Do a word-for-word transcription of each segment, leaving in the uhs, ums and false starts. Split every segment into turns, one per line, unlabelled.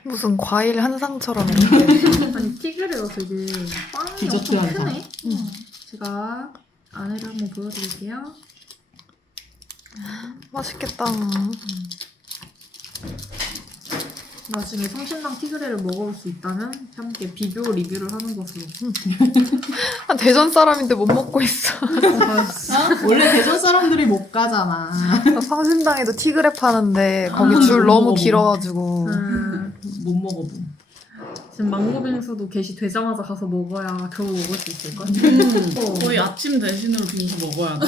무슨 과일 한 상처럼 이렇게.
아니 티그레가 되게 빵이
디저트
엄청
한 상.
크네. 응. 제가 안에를 한번 보여드릴게요.
맛있겠다.
나중에 성심당 티그레를 먹어볼 수 있다면 함께 비교 리뷰를 하는 것으로.
아, 대전 사람인데 못 먹고 있어.
원래 대전 사람들이 못 가잖아.
성심당에도 티그레 파는데 거기
아,
줄
못
너무
먹어보.
길어가지고.
음,
못 먹어봄.
지금 망고빙수도 게시되자마자 가서 먹어야 겨우 먹을 수 있을걸?
음.
어.
거의 아침 대신으로 빙수 먹어야 돼.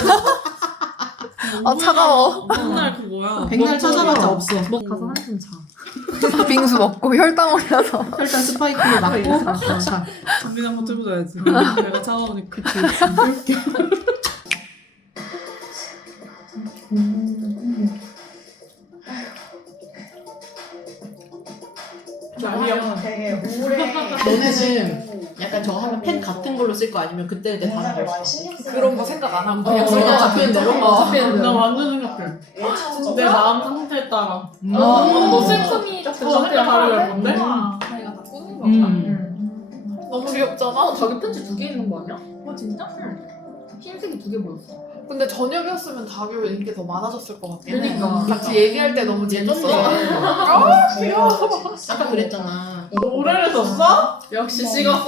아, 차가워.
맨날 그거야.
백날 찾아봤자 없어.
가서 한숨 자.
빙수 먹고 혈당 올려서.
일단 스파이크를 맞고 자.
준비 한번 해보자야지. 내가 차가우니까.
아, 되게 오래
너네는 약간 저 하면 펜 같은 걸로 쓸 거 아니면 그때 그때 다른 걸 써?
신경 쓰는
그런 거 생각 안 하고
그냥 그냥 잡히는 대로?
어.
나 완전 생각해.
일차원적
내 마음 상태에 따라.
음.
어, 뭐 슬픔이 같은
어, 색깔 다르게 뭔데?
자기가 다 꾸는 거
음.
너무 귀엽잖아.
어, 자기 편지 두 개 있는 거 아니야? 어 진짜? 응. 흰색이 두 개 보였어.
근데 저녁이었으면 다교 인기 더 많아졌을 것 같긴 해.
그러니까.
같이 얘기할 때 너무 재밌어.
아, 귀여워.
아까 그랬잖아.
노래를 썼어?
역시 찍었어.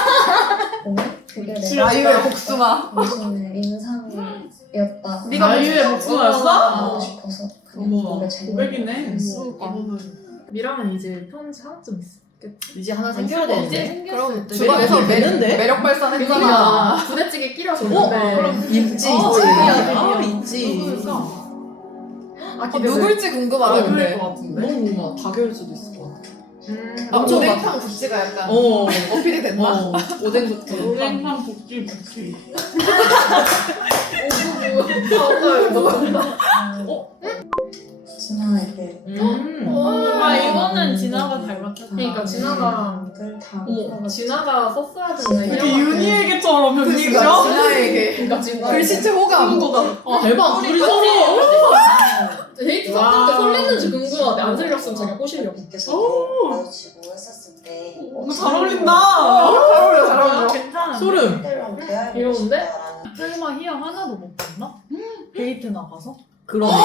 그게 내
라유의 복숭아.
무슨 인상이었다.
네가
나유의 목소리였어?
하고 싶어서 그냥
어머,
노래 제목
고백이네.
미랑은 이제 편지 하나쯤 있겠지?
이제 하나 생겨야 되는데.
이제 생겼을 때.
주방에서
매력 되는데?
매력 발산했잖아.
그러니까 부대찌개 끼려줬는데.
어? 그럼 있지
어,
있지.
진짜.
아, 있지.
아,
어, 누굴지 궁금하다
그럴
근데.
것 같은데.
너무 막 다교일 수도 있을 것 같아.
음, 아,
엄청
오뎅탕 국지가 약간
어.
어필이 됐나?
어. 오뎅부터.
오뎅탕 복지 복지.
진아에게
음.
아 이거는 진아가 닮았다.
그러니까 진아가
늘 다.
어머 진아가 썼어야 되는
이렇게 윤희에게처럼
그러니까
현미죠?
진아에게
그러니까 진아
글씨체 호감.
아 대박. 우리 서로.
데이트
와.
샀을 때 설렜는지 궁금하대. 안 설렸으면 자기가 꼬시려고.
님께서 마주치고 했었을 때
너무 잘 어울린다.
잘 어울려 잘 어울려.
괜찮아.
소름.
그때랑 대화해보고
이러는데?
싶다라는
설마 희영 하나도 못 봤나? 데이트 나가서?
그러네.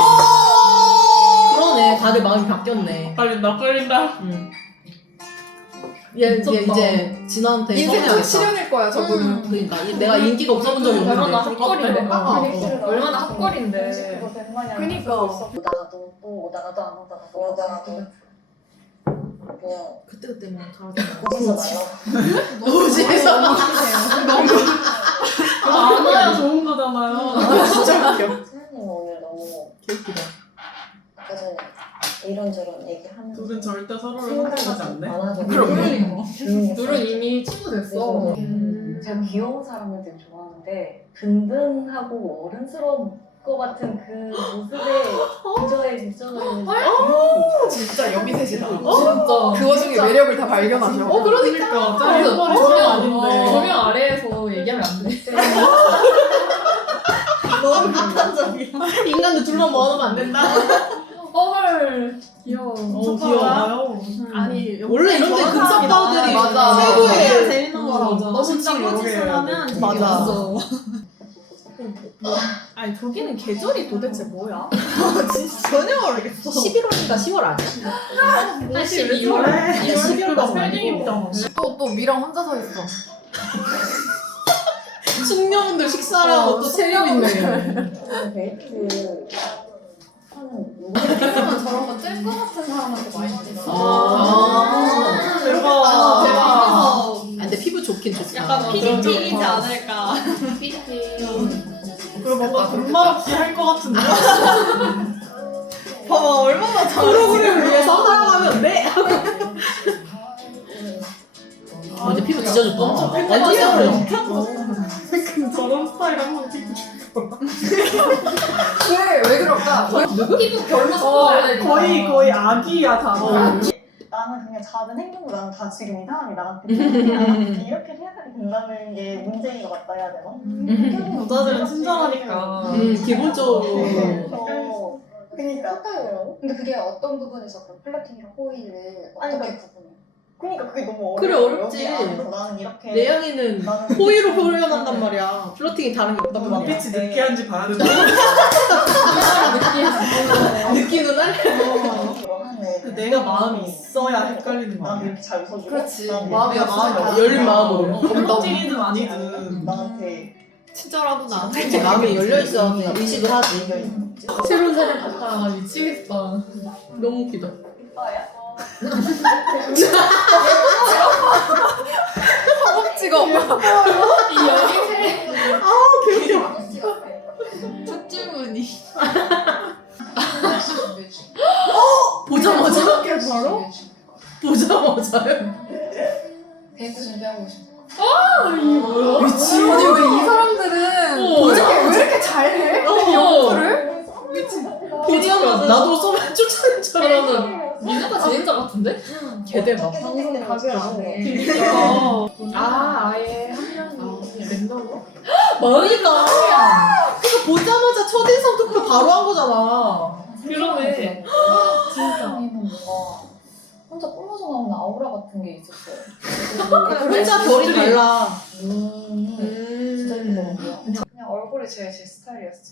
그러네. 다들 마음이 바뀌었네.
걸린다 걸린다.
응. 얘, 얘
미쳤다.
이제 진아한테
인생 첫
서운해하겠다.
시련일 거야 저분은.
그러니까 이- 내가 인기가 없어본 적이
얼마나
없는데.
핫거리인데.
어, 어.
얼마나 핫거리인데.
그니까.
오다가도 또 오다가도 안 오다가도 오다가도 그냥
그때 그때만 잘하잖아.
어디서 나요?
도시에서.
안 와야 좋은 거잖아요.
진짜 웃겨.
선생님 오늘 너무
개웃기다.
아까 전에 이런저런 얘기하면서
둘은 절대 서로를 선택하지 않네.
많아서
그럼요.
조용히
둘은 이미 친구 됐어.
음, 제가 귀여운 사람을 되게 좋아하는데 든든하고 어른스러운 것 같은 그 모습에 기저에 미쳐버리는 귀여움이
진짜 여기셋이다.
진짜.
그 와중에 매력을 다 발견하셔.
어 그러니까.
그러니까 짜리 한
조명
아닌데.
조명 아래에서 얘기하면 안 돼.
너무 극단적이야.
인간들 둘만 모아놓으면 안 된다.
헐 귀여워.
어 귀여워요.
아니
원래 이런 데 금사빠들이
맞아.
최고의
재밌는
거라고.
너무 진지짓을 하면
맞아.
아니 저기는 계절이 도대체 뭐야?
전혀 모르겠어.
십일월인가 시월 아니야?
한 십이월
그래.
십이월가
살기 입장.
또, 또 미랑 혼자 서 있어.
숙녀분들 식사라고
어,
또 체력 있네.
데이트 하는 누구
그러면 저런 거 뜰 것 같은 사람한테 많이 찍어.
아,
대박.
아, 대박.
아, 근데 피부 좋긴 좋다.
약간
피디픽이지
않을까.
피디.
그리고 뭔가 돈만 없이 할 것 같은데. 봐봐 얼마나 잘.
프로그램을 위해서 살아가면 돼. 아, 근데 피부 진짜 좋다.
엄청
완전 쎄버려.
저런 스타일 한번 찍고 싶어.
왜, 왜 그럴까?
피부 별로 섞어야 돼.
거의 거의 아기야 다.
나는 그냥 작은 행동으로 나는 다 지금 이 사람이 나한테 이렇게 생각이 된다는 게 문제인 것 같다 해야 되나?
여자들은 친절하니까.
음, 기본적으로.
그래서 그니까.
헷갈려요. 근데 그게 어떤 부분에서 그럼 플러팅이랑 호의를
아니,
어떻게
그러니까-
구분해요?
그니까 그게 너무 어려워.
그래, 어렵지.
여기 안에서 나는 이렇게.
내향이는
나는
호의로
그렇게
표현한단 말이야. 플러팅이 다른 게 없단
나도
말이야.
원피치 늦게 한지 봐야 된다.
느끼는 날?
하네.
내가 마음이 있어야 헷갈리는
난
거야.
이렇게 잘 웃어주고.
그렇지.
난
마음이
내가
없으면
마음이
다
열린 마음으로.
어, 그럼 너무
띵이든 아니든.
나한테
친절하구나.
이제 마음이 열려있어야 의식을 하지.
새로운 사람 같아. 미치겠다.
너무 웃기다.
오빠야?
허벅지가 없어. 이 여기 첫 질문이.
보자마자?
바로?
보자마자요?
데이트 준비하고 계신
미친.
아니 왜 이 사람들은
어.
왜 이렇게, 왜 이렇게 잘해? 영어를?
보자마자 나도 쏘면 쫓아낸 줄 알았는데.
민호가 진행자 같은데?
개대박.
방송 가게 안 해.
아 아예 한 명이 랜덤으로?
그러니까. 그러니까 보자마자 첫인상 투표 바로 한 거잖아.
그러네.
진짜님은 뭔가 혼자 뿜어져 나오는 아우라 같은 게 있었어요.
혼자 결이 달라.
음. 진짜
음.
예쁘더라고요. 그냥 얼굴이 제일 제 스타일이었어.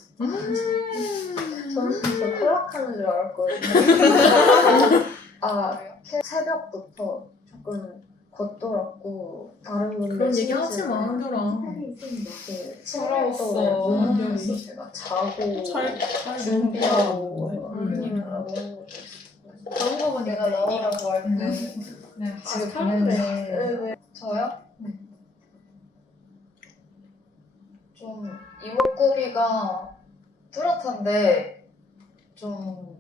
저는 진짜 탈락하는 줄 알았거든요.
아 새벽부터 조금 겉돌았고 다른 분들
그런 얘기 하지 마, 한결아.
그
부러웠어,
침대에 못
한결이.
누웠어. 제가 자고
잘, 잘
준비하고
음.
하느라고
그런 거
내가 나오라고 할 때
네.
집에
아,
보냈는데 저요? 좀 이목구비가 뚜렷한데 좀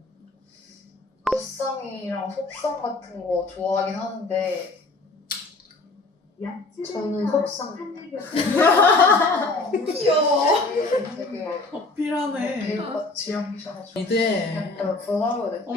무쌍이랑 속성 같은 거 좋아하긴 하는데 저는 속성 귀여워 되게
어필하네.
배우같이 연기셔가지고
이제
약간 부담을 느끼고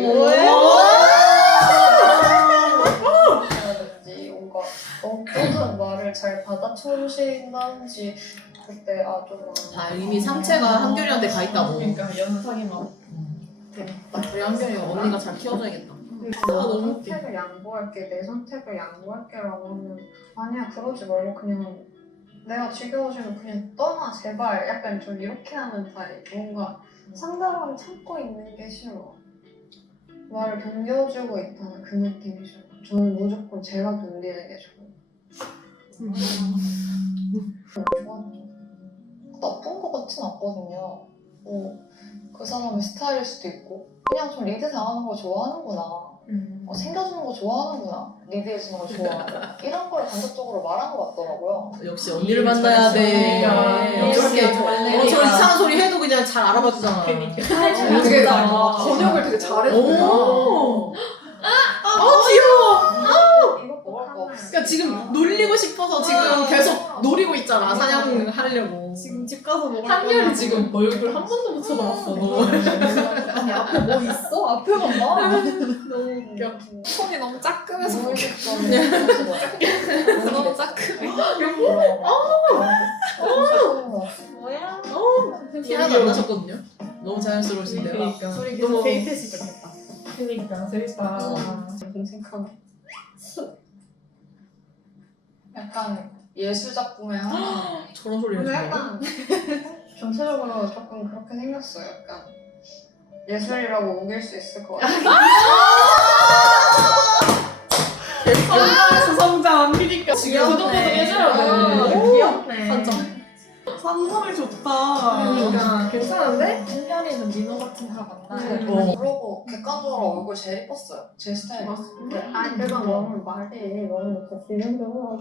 라든지 뭔가 모든 말을 잘 받아쳐주신다든지 그때 아좀
아, 이미 상체가 한결이한테 가 있다고.
그러니까 연상이 막.
우리 한결이 언니가 잘 키워줘야겠다.
내
너무
선택을 양보할게 내 선택을 양보할게 라고 하면 아니야 그러지 말고 그냥 내가 지겨워지면 그냥 떠나 제발 약간 좀 이렇게 하는 타입 뭔가 상대방을 참고 있는 게 싫어 말을 견뎌주고 있다는 그 느낌이 싫어 저는 무조건 제가 견디는 게 좋아요 좋았죠 나쁜 거 같진 않거든요 뭐, 그 사람의 스타일일 수도 있고 그냥 좀 리드 당하는 거 좋아하는구나 어, 챙겨주는 거 좋아하는구나 리드해주는 거 좋아하는구나 이런 걸 간접적으로 말한 것 같더라고요
역시 언니를 만나야 돼.
그러니까.
저렇게
역시
어,
언니가.
저런 이상한 소리 해도 그냥 잘 알아봐 주잖아.
되게
진짜.
번역을 되게 잘해주구나.
오. 아 귀여워.
이거 꼭 하나요
그러니까 지금 놀리고 싶어서 지금 계속 노리고 있잖아. 사냥하려고.
지금 집 가서 먹을
한결이 지금 얼굴 한 번도 못 쳐다봤어. 너.
아니 앞에 뭐 있어? 앞에만 봐.
너무 웃겨.
손이 너무 짜끔해서
모르겠어
너무 짜끔해.
뭐야?
티 하나도 안 나셨거든요. 너무 자연스러우신데요.
그러니까.
소리
너무
계속 데이트했으면 좋겠다.
그러니까 재밌다.
생각하네 약간 예술 작품의 하나
저런 소리
근데
해주네요.
약간 전체적으로 조금 그렇게 생겼어요 약간 예술이라고 우길 수 있을 것 같아요
수성자 안 피니까 지금 구독구독 해줘야 돼.
귀엽네.
한점.
상상이 좋다.
그러니까 괜찮은데? 한결이는 민호 같은 사람 만나야 돼.
어.
그러고 객관적으로 얼굴 제일 이뻤어요 제 스타일
아니 내가 너무 말해 너무 더 기능적으로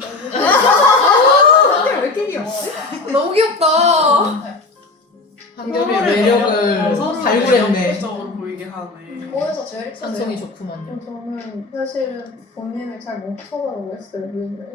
왜 이렇게 귀엽지? 너무 귀엽다.
한결의 매력을 발굴했네.
적으로 보이게 하네.
보여서 제일
산성이
이뻤어요
좋구만요.
저는 사실은 본인을 잘 못 쳐다보겠어요 요즘에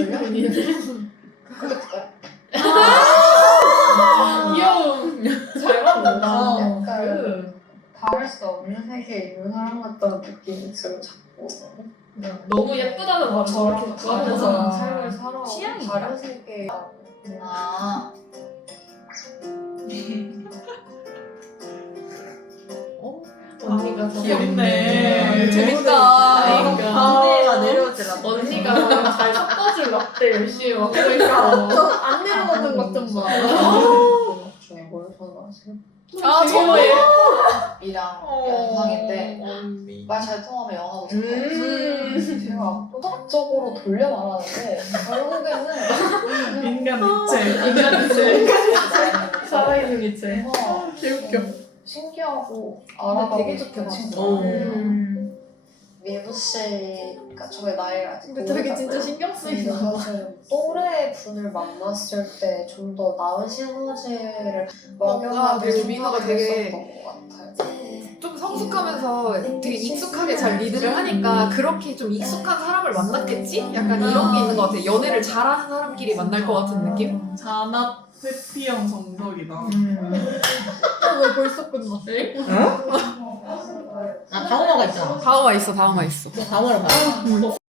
귀여워. 잘 만든다.
약간 다를 수 없는 세계에 있는 사람 같다는 느낌이 들어 자꾸
너무 예쁘다는 말 저렇게
다른
하면서
삶을 살아
취향이
다른 세계에 아
어?
언니가 더
귀엽네.
재밌다.
기대가 내려오질 않아.
언니가 잘 섞어줄 라떼 열심히 먹고 있어.
안 내려오는 것 좀 봐.
중에 뭘 선호하세요?
아 저거에.
이랑
어.
영상인데
언니.
말 잘 통하면 영화도 잘
음.
제가 도덕적으로 돌려 말하는데 결국에는
인간 입체.
인간들
통하고
살아있는 이체.
개웃겨. 신기하고 알아가고
되게 좋게
싶은
어.
음.
민우 씨가 저의 나이를 아직
근데 되게 진짜 신경 쓰인다.
사실 또래 분을 만났을 때 좀 더 나은 시너지를
뭔가
막연하게
되게 민호가 되게
생각했었던 것 같아요.
좀 성숙하면서 되게 익숙하게 잘 리드를 하니까 그렇게 좀 익숙한 사람을 만났겠지? 약간 이런 게 있는 것 같아. 연애를 잘하는 사람끼리 만날 것 같은 느낌?
잔압 회피형 정석이다.
왜 벌써 끝났어?
아 다음화가 있잖아.
다음화 있어, 다음화 있어.
다음화를 봐.